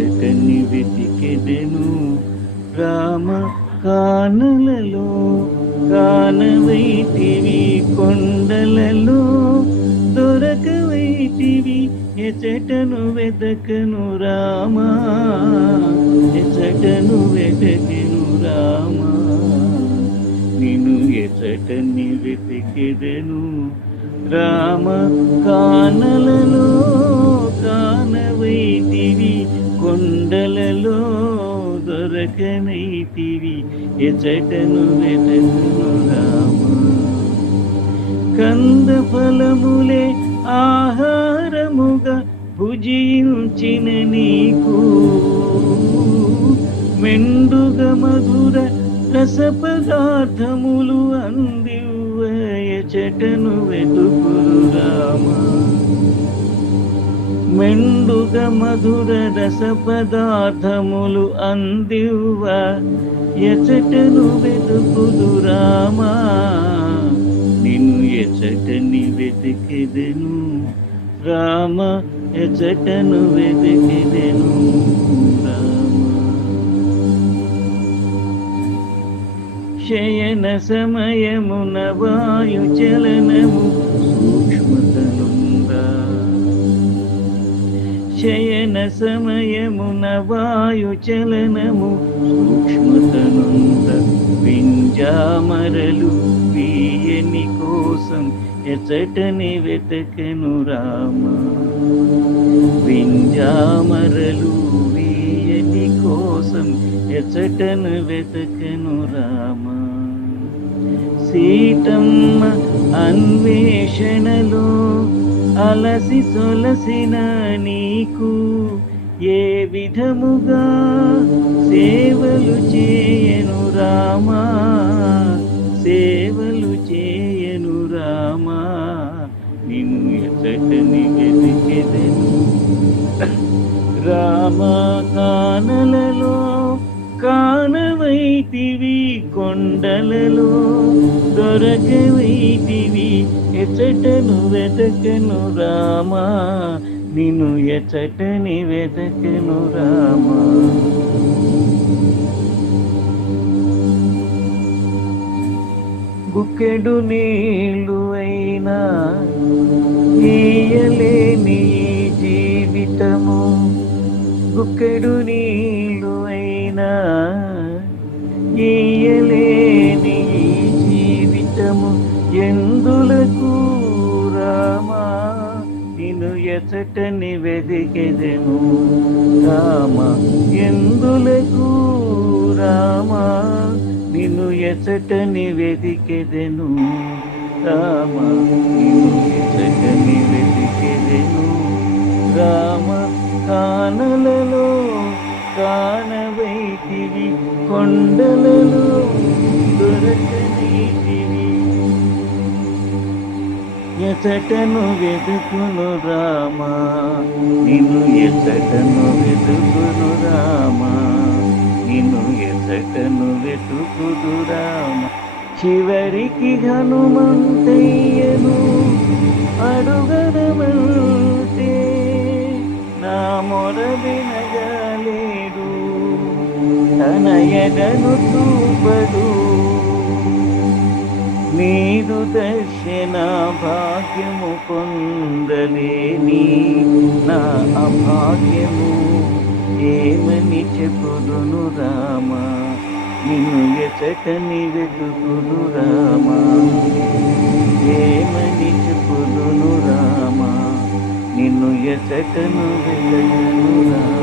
వెతని వెతికెదెను. రామ కానులలో కానవైతివి కొండలలో దొరకవైతివి ఎచటను వెతకను రామా ఎచటను వెతకెను రామా. నిన్ను ఎచటని వెతికెదెను. రామ కానలలో దొరకనైతివి ఎచటను రామ కంద ఫలములే ఆహారముగా భుజించిన నీకు. మెండుగ మధుర రస పదార్థములు అందివ్వయ చెటను వెతుకురు రామ మెండుగ మధుర రస పదార్థములు అందివ్వ. ఎచటను వెతుకుదు రామా. నిన్ను ఎచటని వెతికిదెను. రామ ఎచటను వెతికిదెను. శయన సమయమున వాయు చలనము సూక్ష్మతనుందా శయన సమయమున వాయు చలనము. సూక్ష్మతనుంద వింజామరలు వీయని కోసం ఎచటని వెతకను రామ. పింజామరలు వీయని కోసం ఎచటను వెతకను రామ. సీతమ్మ అన్వేషణలో అలసి సొలసిన నీకు ఏ విధముగా సేవలు చేయను రామా? సేవలు చేయను రామా? నిన్ను ఎచటని వెతికెదను. రామా కానలలో కానవైతివి కొండలలో దొరకవైతివి ఎచటను వెతకను రామా నిన్ను ఎచటని వెతకను రామా. గుక్కెడు నీళ్ళు అయినా ఈయలేని జీవితము. గుక్కెడు నీళ్ళు అయినా ఈ ఎచటని వెదికెదెను. రామ ఎందులకు? రామ నిన్ను ఎచటని వెదికెదెను. రామ నిన్ను ఎచటని వెదికెదెను. రామ కానలలో కానవైతివి కొండలలో దొరకనైతివి. ఎచటను వెతుకును రామా. నిన్ను ఎచటను వెతుకును రామా. నిన్ను ఎచటను వెతుకుదు రామ. చివరికి హనుమంతయ్యను అడుగడమంటే నా మొర వినగలేడు తన ఎడను చూపడు. నీదు దర్శన భాగ్యము పొందలేని నా అభాగ్యము ఏమని చెప్పుదును రామా నిన్ను ఎచటని వెతుకును రామా ఏమని చెప్పుదును రామా నిన్ను ఎచటను వెతకను రామ